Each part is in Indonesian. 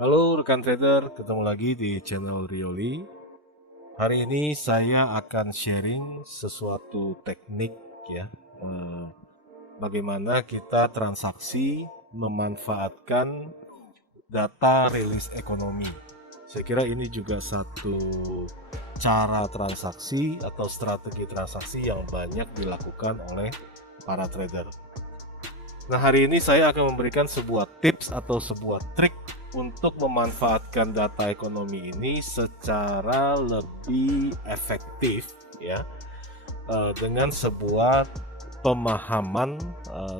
Halo rekan trader, ketemu lagi di channel Rioli. Hari ini saya akan sharing sesuatu teknik ya, bagaimana kita transaksi memanfaatkan data rilis ekonomi. Saya kira ini juga satu cara transaksi atau strategi transaksi yang banyak dilakukan oleh para trader. Nah, hari ini saya akan memberikan sebuah tips atau sebuah trik untuk memanfaatkan data ekonomi ini secara lebih efektif ya, dengan sebuah pemahaman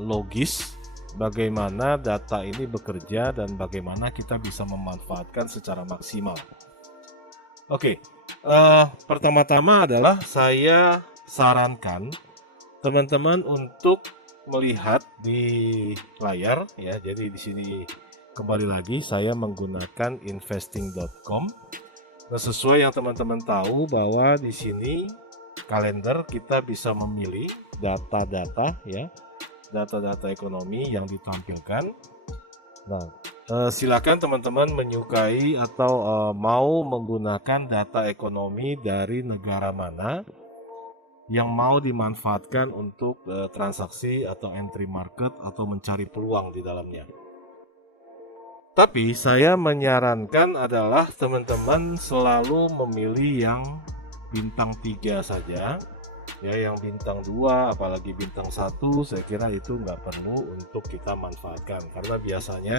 logis bagaimana data ini bekerja dan bagaimana kita bisa memanfaatkan secara maksimal. Oke, pertama-tama adalah saya sarankan teman-teman untuk melihat di layar ya. Jadi di sini kembali lagi saya menggunakan investing.com. Nah, sesuai yang teman-teman tahu bahwa di sini kalender kita bisa memilih data-data ya, data-data ekonomi yang ditampilkan. Nah, silakan teman-teman menyukai atau mau menggunakan data ekonomi dari negara mana yang mau dimanfaatkan untuk transaksi atau entry market atau mencari peluang di dalamnya. Tapi saya menyarankan adalah teman-teman selalu memilih yang bintang 3 saja. Ya, yang bintang 2 apalagi bintang 1 saya kira itu nggak perlu untuk kita manfaatkan karena biasanya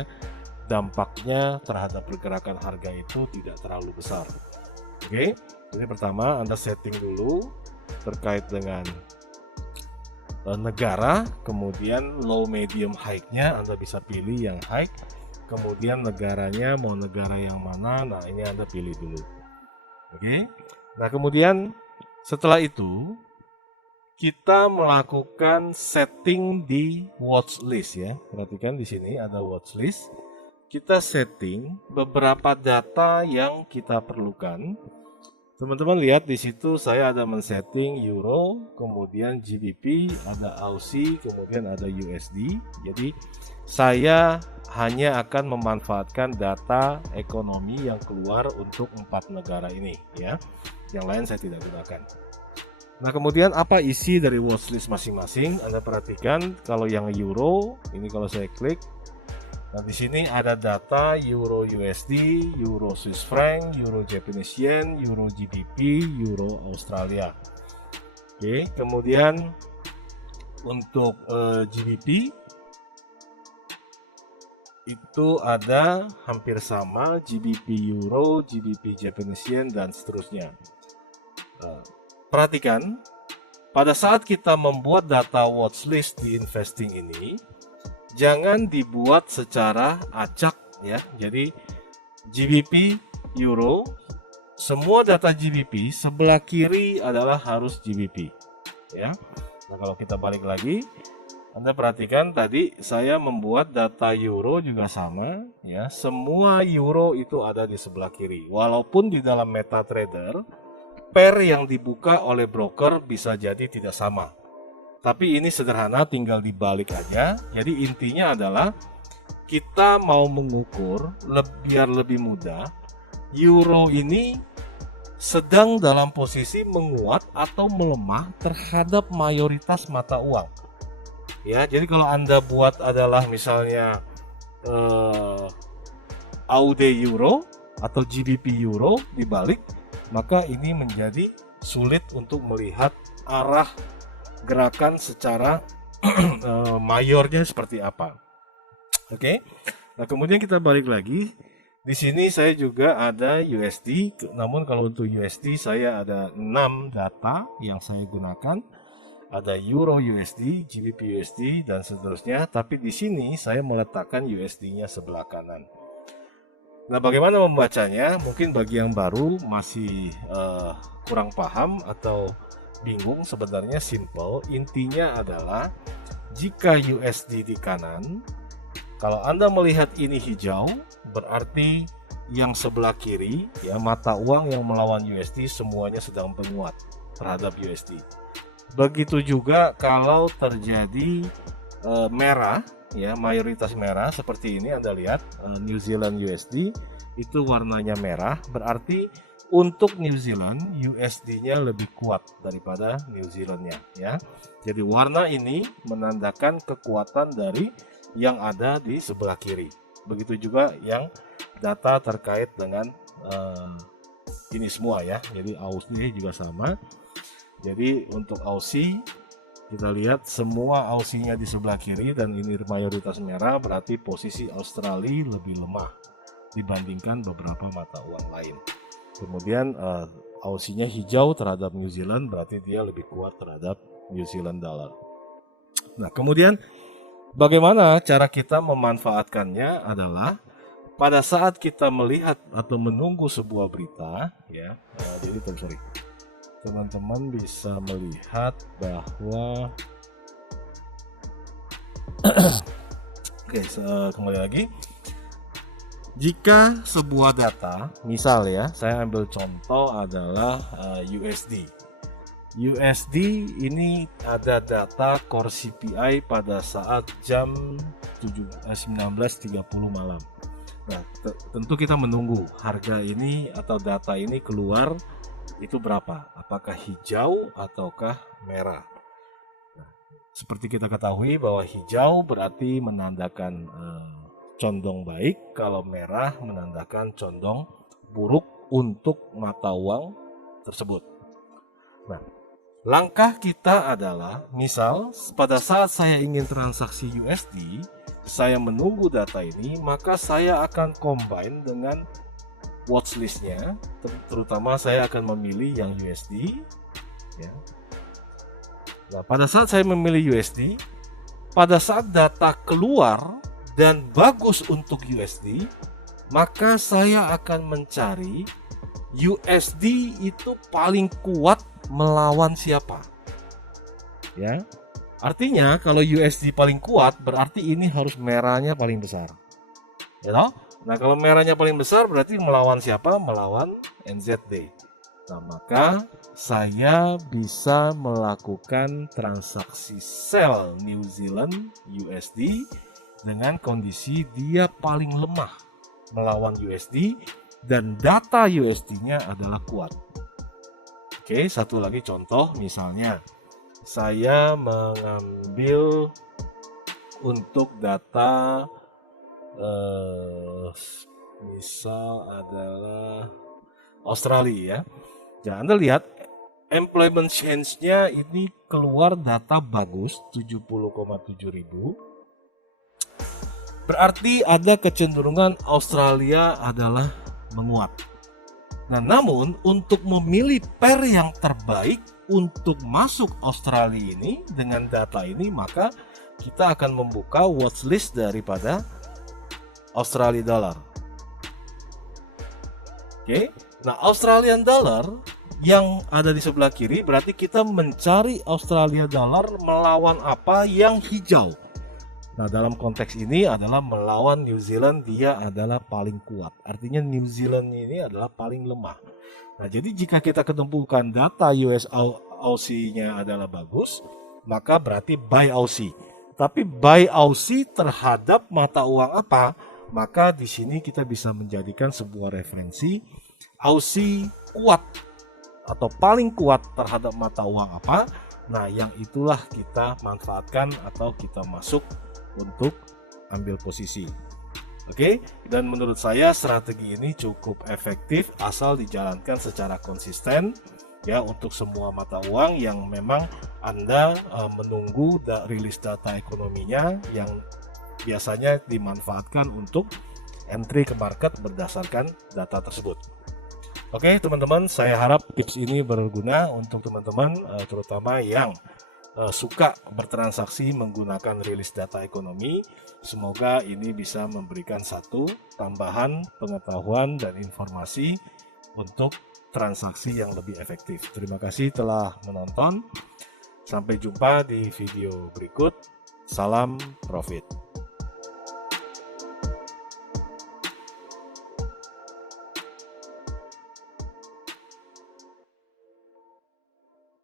dampaknya terhadap pergerakan harga itu tidak terlalu besar. Oke, jadi pertama Anda setting dulu terkait dengan negara, kemudian low, medium, high-nya Anda bisa pilih yang high, kemudian negaranya mau negara yang mana, nah ini Anda pilih dulu. Oke, nah kemudian setelah itu kita melakukan setting di watch list ya. Perhatikan di sini ada watch list. Kita setting beberapa data yang kita perlukan. Teman-teman lihat di situ saya ada men-setting euro, kemudian GBP, ada Aussie, kemudian ada USD. Jadi saya hanya akan memanfaatkan data ekonomi yang keluar untuk 4 negara ini ya. Yang lain saya tidak gunakan. Nah, kemudian apa isi dari watchlist masing-masing? Anda perhatikan kalau yang euro, ini kalau saya klik, nah di sini ada data euro USD, euro Swiss franc, euro Japanese yen, euro GBP, euro Australia. Oke, kemudian untuk GBP itu ada hampir sama, GBP euro, GBP Japanese yen dan seterusnya. Perhatikan, pada saat kita membuat data watchlist di investing ini, jangan dibuat secara acak ya. Jadi GBP, euro, semua data GBP sebelah kiri adalah harus GBP ya. Nah, kalau kita balik lagi, Anda perhatikan tadi saya membuat data euro juga sama ya. Semua euro itu ada di sebelah kiri. Walaupun di dalam MetaTrader pair yang dibuka oleh broker bisa jadi tidak sama. Tapi ini sederhana, tinggal dibalik aja. Jadi intinya adalah kita mau mengukur biar lebih mudah, euro ini sedang dalam posisi menguat atau melemah terhadap mayoritas mata uang. Ya, jadi kalau Anda buat adalah misalnya AUD euro atau GBP euro dibalik, maka ini menjadi sulit untuk melihat arah gerakan secara mayornya seperti apa. Oke. Nah, kemudian kita balik lagi. Di sini saya juga ada USD, namun kalau untuk USD saya ada 6 data yang saya gunakan. Ada euro USD, GBP USD dan seterusnya, tapi di sini saya meletakkan USD-nya sebelah kanan. Nah, bagaimana membacanya? Mungkin bagi yang baru masih kurang paham atau bingung, sebenarnya simple. Intinya adalah jika USD di kanan, kalau Anda melihat ini hijau, berarti yang sebelah kiri, ya mata uang yang melawan USD semuanya sedang menguat terhadap USD. Begitu juga kalau terjadi merah, ya, mayoritas merah seperti ini. Anda lihat New Zealand USD itu warnanya merah, berarti untuk New Zealand USD-nya lebih kuat daripada New Zealand-nya, ya. Jadi warna ini menandakan kekuatan dari yang ada di sebelah kiri. Begitu juga yang data terkait dengan ini semua, ya. Jadi Aussie juga sama. Jadi untuk Aussie kita lihat semua Aussie-nya di sebelah kiri dan ini mayoritas merah, berarti posisi Australia lebih lemah dibandingkan beberapa mata uang lain. Kemudian Aussie-nya hijau terhadap New Zealand, berarti dia lebih kuat terhadap New Zealand dollar. Nah, kemudian bagaimana cara kita memanfaatkannya adalah pada saat kita melihat atau menunggu sebuah berita, ya. Jadi teman-teman bisa melihat bahwa oke, kembali lagi. Jika sebuah data, misal ya, saya ambil contoh adalah USD. USD ini ada data core CPI pada saat jam 19.30 malam. Nah, tentu kita menunggu harga ini atau data ini keluar itu berapa, apakah hijau ataukah merah. Nah, seperti kita ketahui bahwa hijau berarti menandakan condong baik, kalau merah menandakan condong buruk untuk mata uang tersebut. Nah, langkah kita adalah, misal pada saat saya ingin transaksi USD, saya menunggu data ini, maka saya akan combine dengan watchlist-nya, terutama saya akan memilih yang USD, ya. Nah, pada saat saya memilih USD, pada saat data keluar dan bagus untuk USD, maka saya akan mencari USD itu paling kuat melawan siapa, ya. Artinya kalau USD paling kuat berarti ini harus merahnya paling besar, ya toh? Nah, kalau merahnya paling besar berarti melawan siapa? Melawan NZD. Nah, maka saya bisa melakukan transaksi sell New Zealand USD dengan kondisi dia paling lemah melawan USD dan data USD-nya adalah kuat. Oke, satu lagi contoh, misalnya saya mengambil untuk data misal adalah Australia, ya. Anda lihat employment change-nya ini keluar data bagus 70,7 ribu. Berarti ada kecenderungan Australia adalah menguat. Nah, namun untuk memilih pair yang terbaik untuk masuk Australia ini dengan data ini, maka kita akan membuka watchlist daripada Australian dollar. Oke. Nah, Australian dollar yang ada di sebelah kiri berarti kita mencari Australia dollar melawan apa yang hijau. Nah, dalam konteks ini adalah melawan New Zealand, dia adalah paling kuat. Artinya New Zealand ini adalah paling lemah. Nah, jadi jika kita ketemukan data US Aussie-nya adalah bagus, maka berarti buy Aussie. Tapi buy Aussie terhadap mata uang apa? Maka di sini kita bisa menjadikan sebuah referensi Aussie kuat atau paling kuat terhadap mata uang apa. Nah, yang itulah kita manfaatkan atau kita masuk untuk ambil posisi. Oke, dan menurut saya strategi ini cukup efektif asal dijalankan secara konsisten, ya, untuk semua mata uang yang memang Anda menunggu rilis data ekonominya yang biasanya dimanfaatkan untuk entry ke market berdasarkan data tersebut. Oke, teman-teman, saya harap tips ini berguna untuk teman-teman terutama yang suka bertransaksi menggunakan rilis data ekonomi. Semoga ini bisa memberikan satu tambahan pengetahuan dan informasi untuk transaksi yang lebih efektif. Terima kasih telah menonton. Sampai jumpa di video berikut. Salam profit.